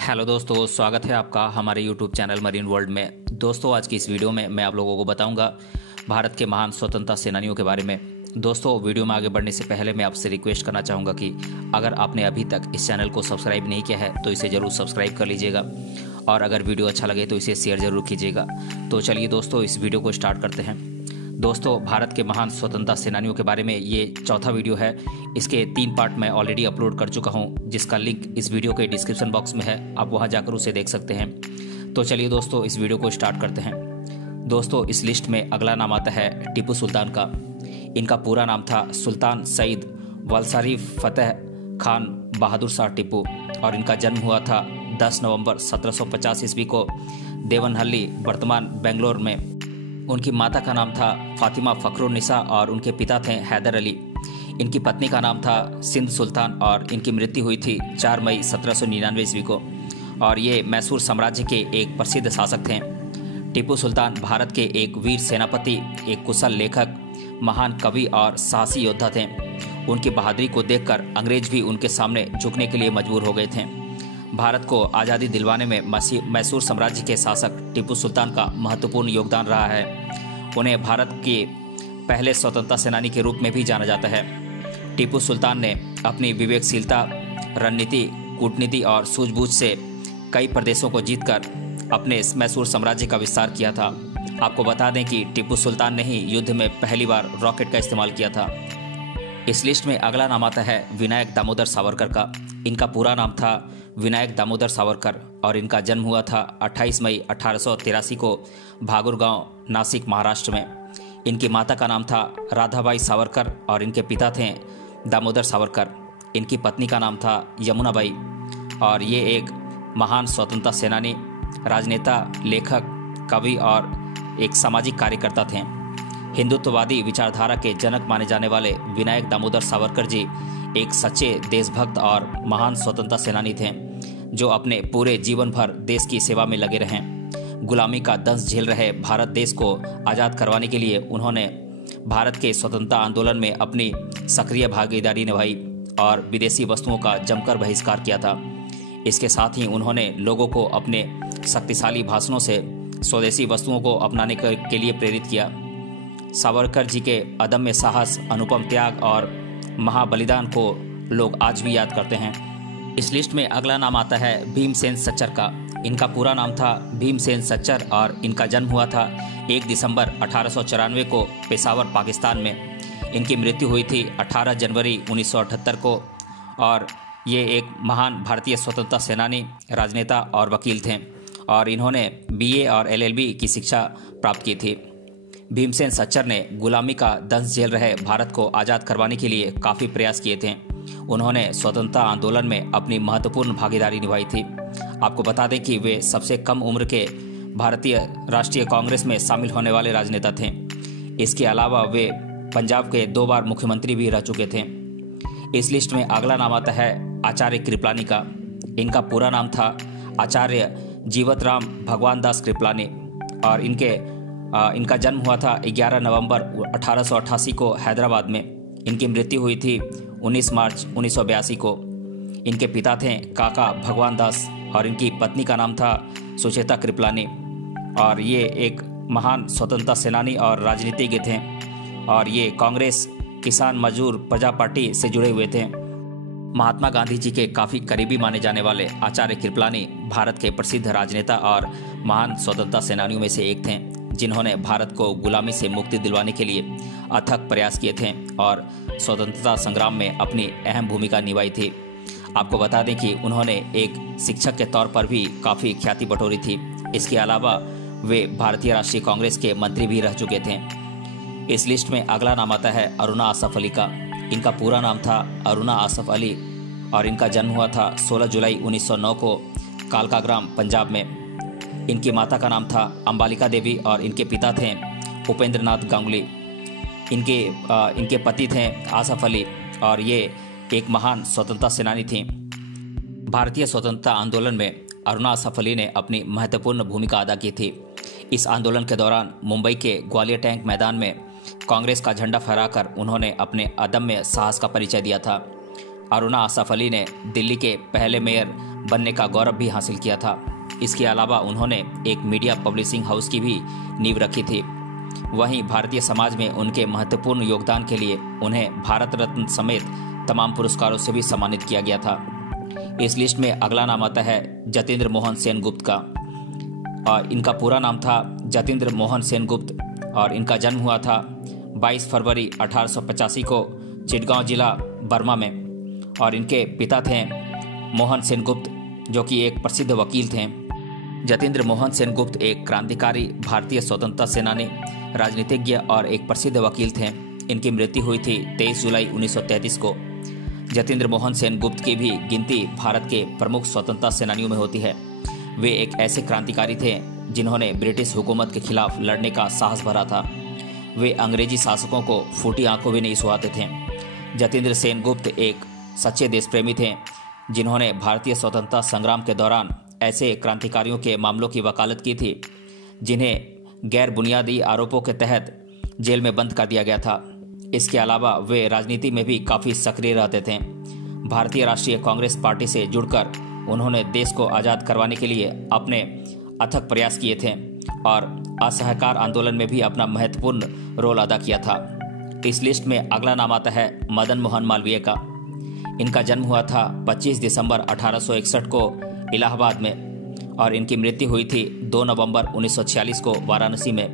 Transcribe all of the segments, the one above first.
Hello दोस्तों, स्वागत है आपका हमारे यूट्यूब चैनल मरीन वर्ल्ड में। दोस्तों, आज की इस वीडियो में मैं आप लोगों को बताऊंगा भारत के महान स्वतंत्रता सेनानियों के बारे में। दोस्तों, वीडियो में आगे बढ़ने से पहले मैं आपसे रिक्वेस्ट करना चाहूँगा कि अगर आपने अभी तक इस चैनल को सब्सक्राइब नहीं किया है तो इसे ज़रूर सब्सक्राइब कर लीजिएगा, और अगर वीडियो अच्छा लगे तो इसे शेयर ज़रूर कीजिएगा। तो चलिए दोस्तों, इस वीडियो को स्टार्ट करते हैं। दोस्तों, भारत के महान स्वतंत्रता सेनानियों के बारे में ये चौथा वीडियो है। इसके 3 पार्ट मैं ऑलरेडी अपलोड कर चुका हूँ, जिसका लिंक इस वीडियो के डिस्क्रिप्शन बॉक्स में है, आप वहाँ जाकर उसे देख सकते हैं। तो चलिए दोस्तों, इस वीडियो को स्टार्ट करते हैं। दोस्तों, इस लिस्ट में अगला नाम आता है टीपू सुल्तान का। इनका पूरा नाम था सुल्तान सईद वलसारी फतेह खान बहादुर शाह टीपू, और इनका जन्म हुआ था 10 नवंबर 1750 ईस्वी को देवनहल्ली, वर्तमान बेंगलोर में। उनकी माता का नाम था फातिमा फखरुन्निसा और उनके पिता थे हैदर अली। इनकी पत्नी का नाम था सिंध सुल्तान और इनकी मृत्यु हुई थी 4 मई 1799 ईस्वी को, और ये मैसूर साम्राज्य के एक प्रसिद्ध शासक थे। टीपू सुल्तान भारत के एक वीर सेनापति, एक कुशल लेखक, महान कवि और साहसी योद्धा थे। उनकी बहादुरी को देखकर अंग्रेज भी उनके सामने झुकने के लिए मजबूर हो गए थे। भारत को आज़ादी दिलवाने में मैसूर साम्राज्य के शासक टीपू सुल्तान का महत्वपूर्ण योगदान रहा है। उन्हें भारत के पहले स्वतंत्रता सेनानी के रूप में भी जाना जाता है। टीपू सुल्तान ने अपनी विवेकशीलता, रणनीति, कूटनीति और सूझबूझ से कई प्रदेशों को जीतकर अपने मैसूर साम्राज्य का विस्तार किया था। आपको बता दें कि टीपू सुल्तान ने ही युद्ध में पहली बार रॉकेट का इस्तेमाल किया था। इस लिस्ट में अगला नाम आता है विनायक दामोदर सावरकर का। इनका पूरा नाम था विनायक दामोदर सावरकर, और इनका जन्म हुआ था 28 मई 1883 को भागुर गांव, नासिक, महाराष्ट्र में। इनकी माता का नाम था राधाबाई सावरकर और इनके पिता थे दामोदर सावरकर। इनकी पत्नी का नाम था यमुनाबाई, और ये एक महान स्वतंत्रता सेनानी, राजनेता, लेखक, कवि और एक सामाजिक कार्यकर्ता थे। हिंदुत्ववादी विचारधारा के जनक माने जाने वाले विनायक दामोदर सावरकर जी एक सच्चे देशभक्त और महान स्वतंत्रता सेनानी थे, जो अपने पूरे जीवन भर देश की सेवा में लगे रहे। गुलामी का दंश झेल रहे भारत देश को आज़ाद करवाने के लिए उन्होंने भारत के स्वतंत्रता आंदोलन में अपनी सक्रिय भागीदारी निभाई और विदेशी वस्तुओं का जमकर बहिष्कार किया था। इसके साथ ही उन्होंने लोगों को अपने शक्तिशाली भाषणों से स्वदेशी वस्तुओं को अपनाने के लिए प्रेरित किया। सावरकर जी के अदम्य साहस, अनुपम त्याग और महाबलिदान को लोग आज भी याद करते हैं। इस लिस्ट में अगला नाम आता है भीमसेन सच्चर का। इनका पूरा नाम था भीमसेन सच्चर और इनका जन्म हुआ था 1 दिसंबर 1894 को पेशावर, पाकिस्तान में। इनकी मृत्यु हुई थी 18 जनवरी 1978 को, और ये एक महान भारतीय स्वतंत्रता सेनानी, राजनेता और वकील थे, और इन्होंने BA और LLB की शिक्षा प्राप्त की थी। भीमसेन सच्चर ने गुलामी का दंश झेल रहे भारत को आज़ाद करवाने के लिए काफ़ी प्रयास किए थे। उन्होंने स्वतंत्रता आंदोलन में अपनी महत्वपूर्ण भागीदारी निभाई थी। आपको बता दें कि वे सबसे कम उम्र के भारतीय राष्ट्रीय कांग्रेस में शामिल होने वाले राजनेता थे। इसके अलावा वे पंजाब के 2 बार मुख्यमंत्री भी रह चुके थे। इस लिस्ट में अगला नाम आता है आचार्य कृपलानी का। इनका पूरा नाम था आचार्य जीवतराम भगवान दास कृपलानी, और इनका जन्म हुआ था 11 नवंबर 1888 को हैदराबाद में। इनकी मृत्यु हुई थी 19 मार्च 1982 को। इनके पिता थे काका भगवान दास और इनकी पत्नी का नाम था सुचेता कृपलानी, और ये एक महान स्वतंत्रता सेनानी और राजनीतिज्ञ थे, और ये कांग्रेस, किसान मजदूर प्रजा पार्टी से जुड़े हुए थे। महात्मा गांधी जी के काफ़ी करीबी माने जाने वाले आचार्य कृपलानी भारत के प्रसिद्ध राजनेता और महान स्वतंत्रता सेनानियों में से एक थे, जिन्होंने भारत को गुलामी से मुक्ति दिलवाने के लिए अथक प्रयास किए थे और स्वतंत्रता संग्राम में अपनी अहम भूमिका निभाई थी। आपको बता दें कि उन्होंने एक शिक्षक के तौर पर भी काफ़ी ख्याति बटोरी थी। इसके अलावा वे भारतीय राष्ट्रीय कांग्रेस के मंत्री भी रह चुके थे। इस लिस्ट में अगला नाम आता है अरुणा आसफ अली का। इनका पूरा नाम था अरुणा आसफ अली, और इनका जन्म हुआ था 16 जुलाई 1909 को कालका ग्राम, पंजाब में। इनकी माता का नाम था अंबालिका देवी और इनके पिता थे उपेंद्र नाथ गांगुली। इनके पति थे आसफ अली, और ये एक महान स्वतंत्रता सेनानी थी। भारतीय स्वतंत्रता आंदोलन में अरुणा आसफ अली ने अपनी महत्वपूर्ण भूमिका अदा की थी। इस आंदोलन के दौरान मुंबई के ग्वालियर टैंक मैदान में कांग्रेस का झंडा फहराकर उन्होंने अपने अदम्य साहस का परिचय दिया था। अरुणा आसफ अली ने दिल्ली के पहले मेयर बनने का गौरव भी हासिल किया था। इसके अलावा उन्होंने एक मीडिया पब्लिशिंग हाउस की भी नींव रखी थी। वहीं भारतीय समाज में उनके महत्वपूर्ण योगदान के लिए उन्हें भारत रत्न समेत तमाम पुरस्कारों से भी सम्मानित किया गया था। इस लिस्ट में अगला नाम आता है जतेंद्र मोहन सेनगुप्त का। और इनका पूरा नाम था जतेंद्र मोहन सेनगुप्त और इनका जन्म हुआ था 22 फरवरी 1885 को चिटगांव जिला बर्मा में। और इनके पिता थे मोहन सेनगुप्त, जो कि एक प्रसिद्ध वकील थे। जतेंद्र मोहन सेनगुप्त एक क्रांतिकारी भारतीय स्वतंत्रता सेनानी, राजनीतिज्ञ और एक प्रसिद्ध वकील थे। इनकी मृत्यु हुई थी 23 जुलाई 1933 को। जतेंद्र मोहन सेनगुप्त की भी गिनती भारत के प्रमुख स्वतंत्रता सेनानियों में होती है। वे एक ऐसे क्रांतिकारी थे जिन्होंने ब्रिटिश हुकूमत के खिलाफ लड़ने का साहस भरा था। वे अंग्रेजी शासकों को फूटी आंखों भी नहीं सुहाते थे। जतेंद्र सेनगुप्त एक सच्चे देशप्रेमी थे जिन्होंने भारतीय स्वतंत्रता संग्राम के दौरान ऐसे क्रांतिकारियों के मामलों की वकालत की थी जिन्हें गैर बुनियादी आरोपों के तहत जेल में बंद कर दिया गया था। इसके अलावा वे राजनीति में भी काफ़ी सक्रिय रहते थे। भारतीय राष्ट्रीय कांग्रेस पार्टी से जुड़कर उन्होंने देश को आज़ाद करवाने के लिए अपने अथक प्रयास किए थे और असहकार आंदोलन में भी अपना महत्वपूर्ण रोल अदा किया था। इस लिस्ट में अगला नाम आता है मदन मोहन मालवीय का। इनका जन्म हुआ था 25 दिसंबर 1861 को इलाहाबाद में और इनकी मृत्यु हुई थी 2 नवंबर 1946 को वाराणसी में।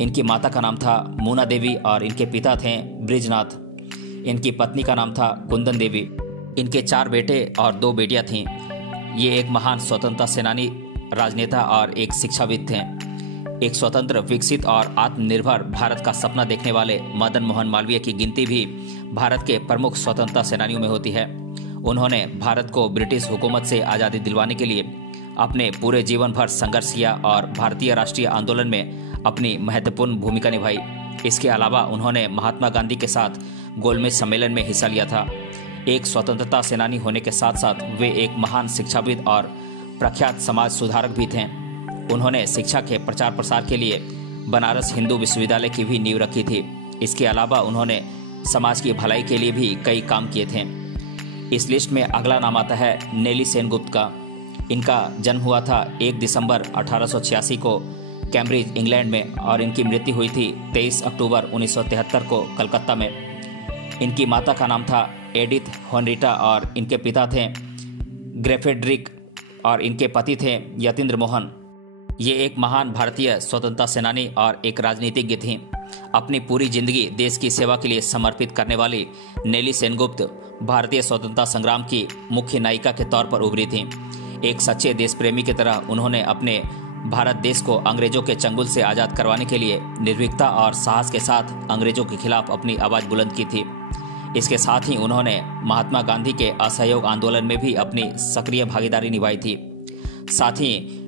इनकी माता का नाम था मूना देवी और इनके पिता थे ब्रिजनाथ। इनकी पत्नी का नाम था कुंदन देवी। इनके 4 बेटे और 2 बेटियां थीं। ये एक महान स्वतंत्रता सेनानी, राजनेता और एक शिक्षाविद थे। एक स्वतंत्र, विकसित और आत्मनिर्भर भारत का सपना देखने वाले मदन मोहन मालवीय की गिनती भी भारत के प्रमुख स्वतंत्रता सेनानियों में होती है। उन्होंने भारत को ब्रिटिश हुकूमत से आज़ादी दिलवाने के लिए अपने पूरे जीवन भर संघर्ष किया और भारतीय राष्ट्रीय आंदोलन में अपनी महत्वपूर्ण भूमिका निभाई। इसके अलावा उन्होंने महात्मा गांधी के साथ गोलमेज सम्मेलन में हिस्सा लिया था। एक स्वतंत्रता सेनानी होने के साथ साथ वे एक महान शिक्षाविद और प्रख्यात समाज सुधारक भी थे। उन्होंने शिक्षा के प्रचार प्रसार के लिए बनारस हिंदू विश्वविद्यालय की भी नींव रखी थी। इसके अलावा उन्होंने समाज की भलाई के लिए भी कई काम किए थे। इस लिस्ट में अगला नाम आता है नेली सेनगुप्त का। इनका जन्म हुआ था 1 दिसंबर 1886 को कैम्ब्रिज, इंग्लैंड में और इनकी मृत्यु हुई थी 23 अक्टूबर 1973 को कलकत्ता में। इनकी माता का नाम था एडिथ होनरिटा और इनके पिता थे ग्रेफेड्रिक और इनके पति थे यतीन्द्र मोहन। ये एक महान भारतीय स्वतंत्रता सेनानी और एक राजनीतिज्ञ थीं। अपनी पूरी जिंदगी देश की सेवा के लिए समर्पित करने वाली नेली सेनगुप्त भारतीय स्वतंत्रता संग्राम की मुख्य नायिका के तौर पर उभरी थीं। एक सच्चे देशप्रेमी की तरह उन्होंने अपने भारत देश को अंग्रेजों के चंगुल से आज़ाद करवाने के लिए निर्भीकता और साहस के साथ अंग्रेजों के खिलाफ अपनी आवाज़ बुलंद की थी। इसके साथ ही उन्होंने महात्मा गांधी के असहयोग आंदोलन में भी अपनी सक्रिय भागीदारी निभाई थी। साथ ही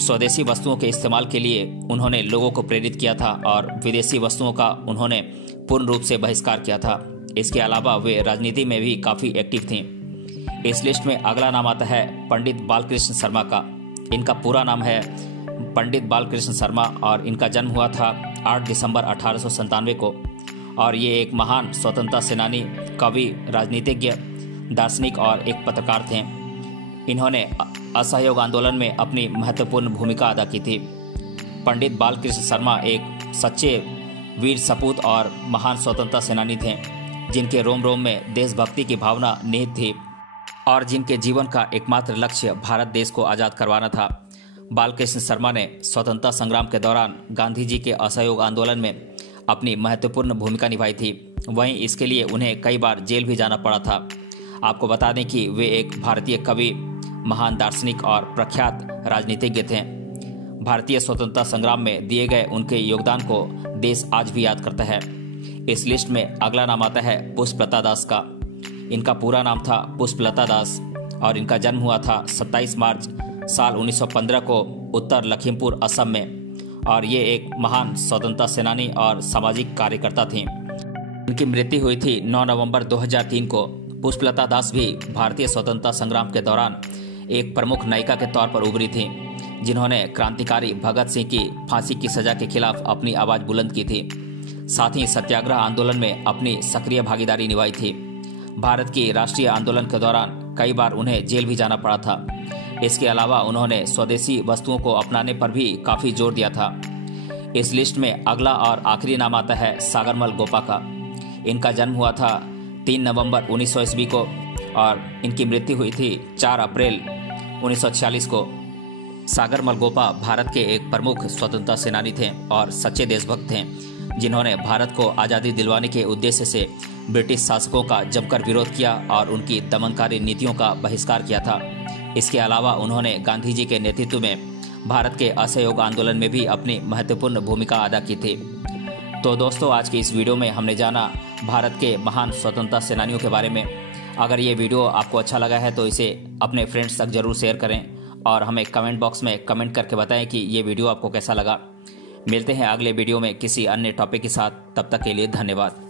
स्वदेशी वस्तुओं के इस्तेमाल के लिए उन्होंने लोगों को प्रेरित किया था और विदेशी वस्तुओं का उन्होंने पूर्ण रूप से बहिष्कार किया था। इसके अलावा वे राजनीति में भी काफ़ी एक्टिव थीं। इस लिस्ट में अगला नाम आता है पंडित बालकृष्ण शर्मा का। इनका पूरा नाम है पंडित बालकृष्ण शर्मा और इनका जन्म हुआ था 8 दिसंबर 1897 को और ये एक महान स्वतंत्रता सेनानी, कवि, राजनीतिज्ञ, दार्शनिक और एक पत्रकार थे। इन्होंने असहयोग आंदोलन में अपनी महत्वपूर्ण भूमिका अदा की थी। पंडित बालकृष्ण शर्मा एक सच्चे वीर सपूत और महान स्वतंत्रता सेनानी थे जिनके रोम रोम में देशभक्ति की भावना निहित थी और जिनके जीवन का एकमात्र लक्ष्य भारत देश को आज़ाद करवाना था। बालकृष्ण शर्मा ने स्वतंत्रता संग्राम के दौरान गांधी जी के असहयोग आंदोलन में अपनी महत्वपूर्ण भूमिका निभाई थी। वहीं इसके लिए उन्हें कई बार जेल भी जाना पड़ा था। आपको बता दें कि वे एक भारतीय कवि, महान दार्शनिक और प्रख्यात राजनीतिज्ञ थे। भारतीय स्वतंत्रता संग्राम में दिए गए उनके योगदान को देश आज भी याद करता है। इस लिस्ट में अगला नाम आता है पुष्पलता दास का। इनका पूरा नाम था पुष्पलता दास और इनका जन्म हुआ था 27 मार्च साल 1915 को उत्तर लखीमपुर, असम में और ये एक महान स्वतंत्रता सेनानी और सामाजिक कार्यकर्ता थीं। इनकी मृत्यु हुई थी 9 नवंबर 2003 को। पुष्पलता दास भी भारतीय स्वतंत्रता संग्राम के दौरान एक प्रमुख नायिका के तौर पर उभरी थीं, जिन्होंने क्रांतिकारी भगत सिंह की फांसी की सजा के खिलाफ अपनी आवाज़ बुलंद की थी। साथ ही सत्याग्रह आंदोलन में अपनी सक्रिय भागीदारी निभाई थी। भारत की राष्ट्रीय आंदोलन के दौरान कई बार उन्हें जेल भी जाना पड़ा था। इसके अलावा उन्होंने स्वदेशी वस्तुओं को अपनाने पर भी काफी जोर दिया था। इस लिस्ट में अगला और आखिरी नाम आता है सागरमल गोपा का। इनका जन्म हुआ था 3 नवंबर 1900 ईस्वी को और इनकी मृत्यु हुई थी 4 अप्रैल 1946 को। सागरमल गोपा भारत के एक प्रमुख स्वतंत्रता सेनानी थे और सच्चे देशभक्त थे, जिन्होंने भारत को आज़ादी दिलवाने के उद्देश्य से ब्रिटिश शासकों का जमकर विरोध किया और उनकी दमनकारी नीतियों का बहिष्कार किया था। इसके अलावा उन्होंने गांधी जी के नेतृत्व में भारत के असहयोग आंदोलन में भी अपनी महत्वपूर्ण भूमिका अदा की थी। तो दोस्तों, आज की इस वीडियो में हमने जाना भारत के महान स्वतंत्रता सेनानियों के बारे में। अगर ये वीडियो आपको अच्छा लगा है तो इसे अपने फ्रेंड्स तक जरूर शेयर करें और हमें कमेंट बॉक्स में कमेंट करके बताएं कि ये वीडियो आपको कैसा लगा। मिलते हैं अगले वीडियो में किसी अन्य टॉपिक के साथ। तब तक के लिए धन्यवाद।